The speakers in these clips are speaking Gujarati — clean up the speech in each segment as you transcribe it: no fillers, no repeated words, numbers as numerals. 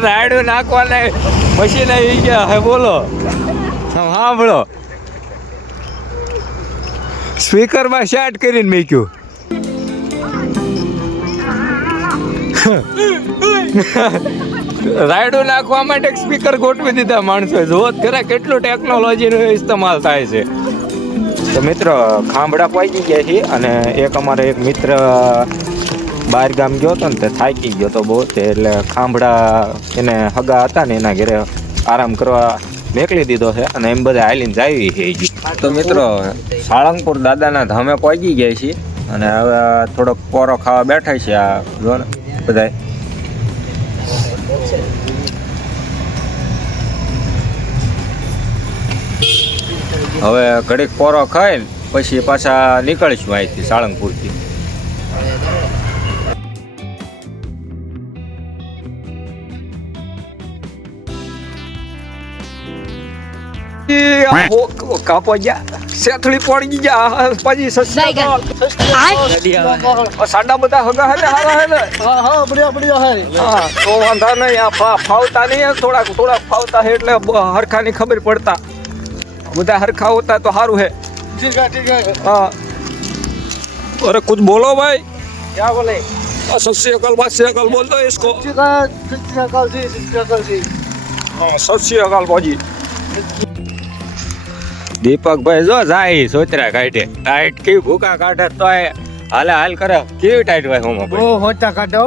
રાયડું નાખવાના મશીન આવી ગયા હે બોલો સાંભળો સ્પીકરમાં સ્ટાર્ટ કરીને મૂક્યું રાયડું નાખવા માટે સ્પીકર ગોઠવી દીધા માણસોએ જોત ખરા કેટલું ટેકનોલોજીનો ઇસ્તેમાલ થાય છે. તો મિત્રો ખાંભડા પહોંચી ગયા છીએ અને એક અમારો એક મિત્ર બહાર ગામ ગયો હતો ને તે થાકી ગયો તો બહુ એટલે ખાંભડા એને હગા હતા ને એના ઘરે આરામ કરવા મેકલી દીધો છે અને એમ બધા હાલીને જાવી છે. તો મિત્રો સાળંગપુર દાદાના ધામે પહોંચી ગયા છીએ અને હવે થોડોક પોરો ખાવા બેઠા છે આ જો ને બધા. હવે ઘડીક પોરો ખાઈને પછી પાછા નીકળીશું અહીંથી સાળંગપુરથી. કાપો ગયા સેથળી પડી ગયા પછી સાડા બધા હગા હે હારા હે ને હા તો વાંધા નહીં આ ફાવતા નહીં થોડાક ફાવતા હે એટલે હરખાની ખબર પડતા બધા હરખા હોતા તો સારું है. हाँ अरे कुछ बोलो भाई. क्या बोले? सत श्री अकाल बात श्री अकाल बोल दो इसको. हाँ सत श्री अकाल बाजी. दीपक भाई जो जाई सोचरा काटे टाइट की भूखा काटे तो हाल हाल करे केवी टाइट भाई होमा भाई ओ होता काटो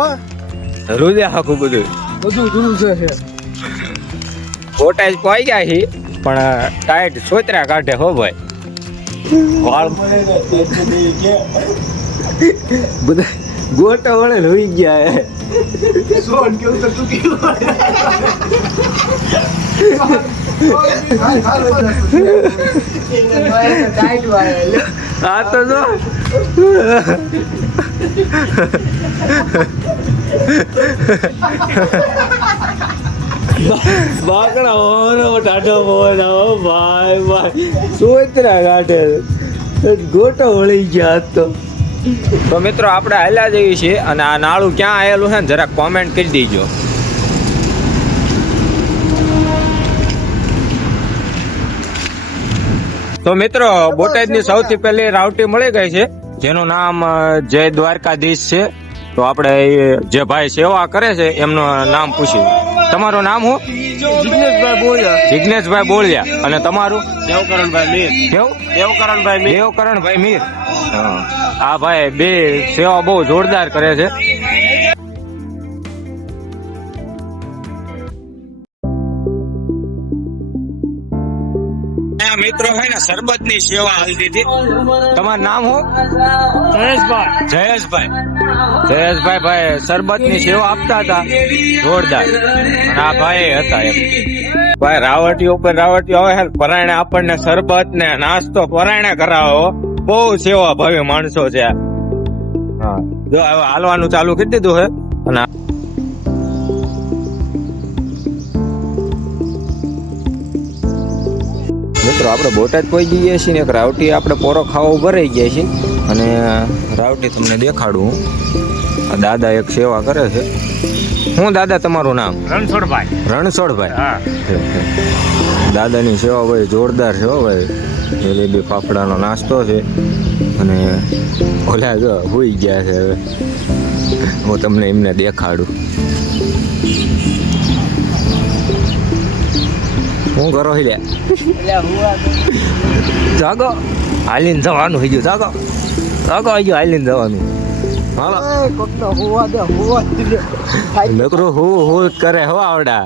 रोजे हाकू બધું જૂનું છે ફોટા જ પાઈ ગયા છે પણ ટાઈટ સોતરા કાઢે હો ભાઈ વાળ બધા ગોટા વળે લોઈ ગયા હે સોન કે ઉતર તું કેવો હા તો જો બાકડા ઓનો ટાટો બોના ઓ ભાઈ ભાઈ સોતરા કાઢે ગોટો વળી ગયા તો મિત્રો આપણે હાલ્યા જઈએ છીએ અને આ નાળું ક્યાં આવેલું છે ને જરાક કોમેન્ટ કરી દેજો. તો મિત્રો બોટાદની સૌથી પહેલી રાવટી મળી ગઈ છે જેનું નામ જય દ્વારકાધીશ છે. તો આપણે જે ભાઈ સેવા કરે છે એમનું નામ પૂછ્યું. તમારું નામ શું? જિગ્નેશભાઈ બોળિયા. અને તમારું? દેવકરણભાઈ મીર. કેવું? દેવકરણભાઈ મીર. હા ભાઈ બે સેવા બહુ જોરદાર કરે છે. મિત્રો હોય ને સરબત ની સેવા હાલતી હતી. તમારું નામ શું? જયેશભાઈ ભાઈ સરબત ની સેવા આપતા હતા જોરદાર. અને આ ભાઈ હતા એમ ભાઈ રાવટી ઉપર રાવટી આવે પરાયણે આપણને સરબત ને નાસ્તો પરાયણે કરાવો. બહુ સેવા ભાવી માણસો છે. હા જો હવે હાલવાનું ચાલુ કરી દીધું છે. અને મિત્રો આપણે બોટાદ પહોંચી ગયા છીએ ને એક રાવટી આપણે પોરો ખાવા ઉભા રહી ગયા છીએ અને રાવટી તમને દેખાડું. આ દાદા એક સેવા કરે છે. શું દાદા તમારું નામ? રણછોડભાઈ. હા દાદાની સેવા ભાઈ જોરદાર છે હો ભાઈ. જલેબી ફાફડાનો નાસ્તો છે અને ઓલા જો હોઈ ગયા છે. હવે હું તમને એમને દેખાડું. હું કરો હિલ્યા જાગો હાલીને જવાનું થઈ ગયું. જાગો આવી ગયો હાલીને જવાનું. હાલો નકરો હું કરે હો આવડા